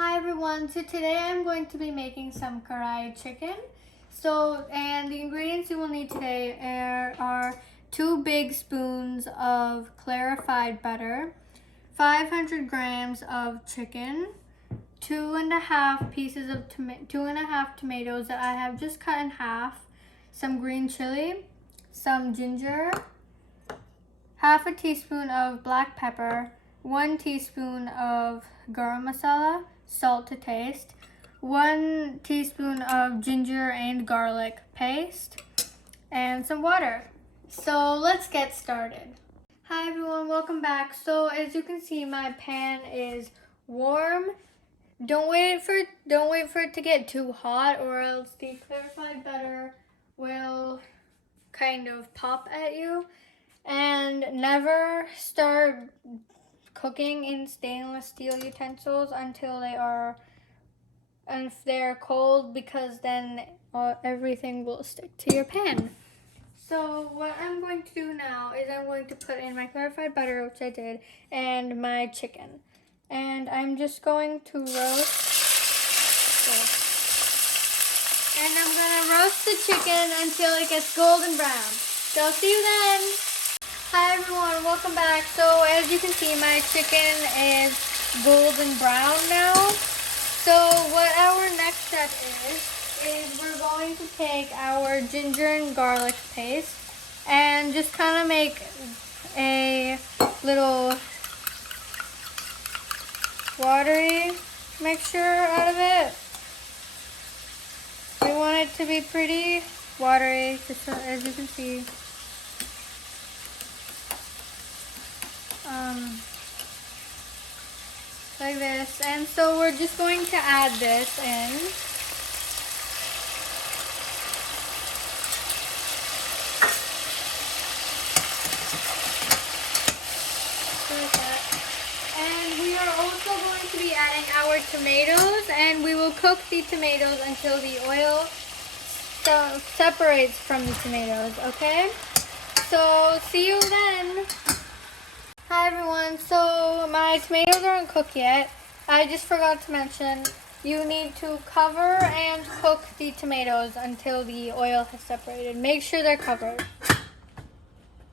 Hi everyone, so today I'm going to be making some Karahi chicken. And the ingredients you will need today are 2 big spoons of clarified butter, 500 grams of chicken, 2.5 tomatoes that I have just cut in half, some green chili, some ginger, half a teaspoon of black pepper, 1 teaspoon of garam masala, salt to taste, 1 teaspoon of ginger and garlic paste, and some water. So let's get started. Hi everyone, welcome back. So as you can see, my pan is warm. Don't wait for it to get too hot, or else the clarified butter will kind of pop at you. And never start cooking in stainless steel utensils until they're cold, because then everything will stick to your pan. So what I'm going to do now is I'm going to put in my clarified butter, which I did, and my chicken. And I'm just going to roast. And I'm going to roast the chicken until it gets golden brown. So I'll see you then. Hi everyone, welcome back. So as you can see, my chicken is golden brown now. So what our next step is we're going to take our ginger and garlic paste and just kind of make a little watery mixture out of it. We want it to be pretty watery, just so, as you can see. Like this. And so we're just going to add this in. Like that. And we are also going to be adding our tomatoes, and we will cook the tomatoes until the oil separates from the tomatoes, okay? So see you then. Hi everyone, so my tomatoes aren't cooked yet. I just forgot to mention, you need to cover and cook the tomatoes until the oil has separated. Make sure they're covered.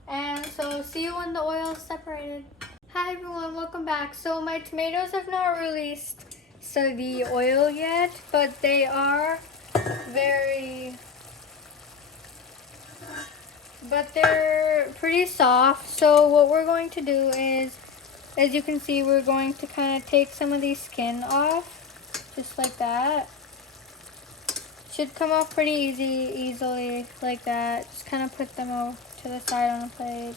And so see you when the oil is separated. Hi everyone, welcome back. So my tomatoes have not released the oil yet, but they're pretty soft. So what we're going to do is, as you can see, we're going to kind of take some of the skin off, just like that. Should come off pretty easily like that. Just kind of put them off to the side on a plate.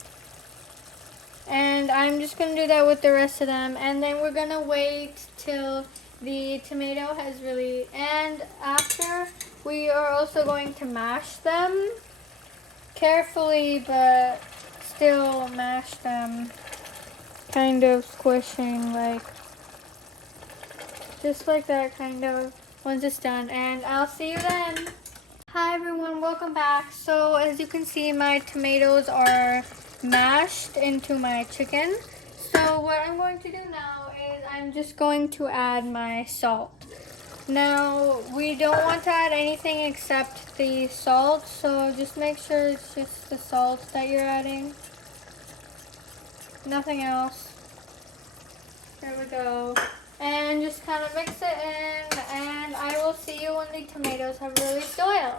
And I'm just going to do that with the rest of them. And then we're going to wait till the tomato has really, and after, we are also going to mash them. Carefully, but still mash them, kind of squishing, like just like that, kind of, once it's done. And I'll see you then. Hi everyone, welcome back. So as you can see, my tomatoes are mashed into my chicken. So what I'm going to do now is I'm just going to add my salt. Now, we don't want to add anything except the salt, so just make sure it's just the salt that you're adding. Nothing else. There we go. And just kind of mix it in, and I will see you when the tomatoes have released oil.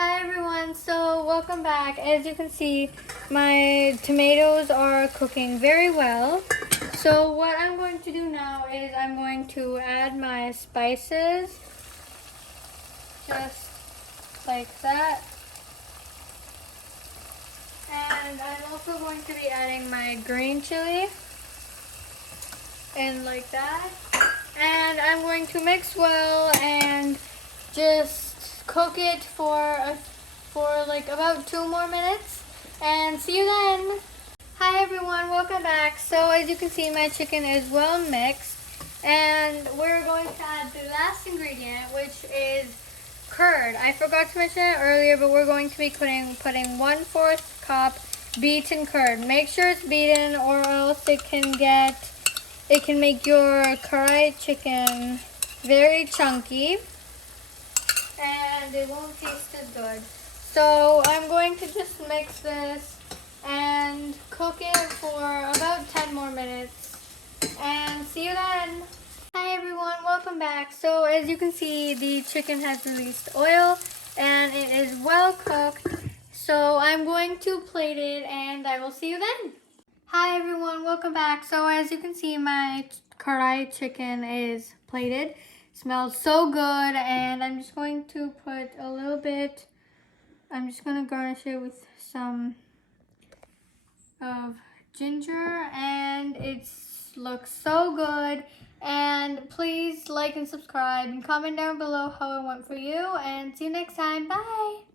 Hi everyone, so welcome back. As you can see, my tomatoes are cooking very well. So what I'm going to do now is I'm going to add my spices, just like that. And I'm also going to be adding my green chili, and like that. And I'm going to mix well and just cook it for like about 2 more minutes, and see you then. Hi everyone, welcome back. So as you can see, my chicken is well mixed, and we're going to add the last ingredient, which is curd. I forgot to mention it earlier, but we're going to be putting 1/4 cup beaten curd. Make sure it's beaten, or else it can make your Karahi chicken very chunky and it won't taste as good. So I'm going to just mix this and cook it for about 10 more minutes and see you then. Hi everyone, welcome back. So as you can see, the chicken has released oil and it is well cooked. So I'm going to plate it and I will see you then. Hi everyone, welcome back. So as you can see, my Karahi chicken is plated. Smells so good, and I'm just going to put a little bit, I'm just going to garnish it with some of ginger, and it looks so good. And please like and subscribe and comment down below how it went for you, and see you next time. Bye!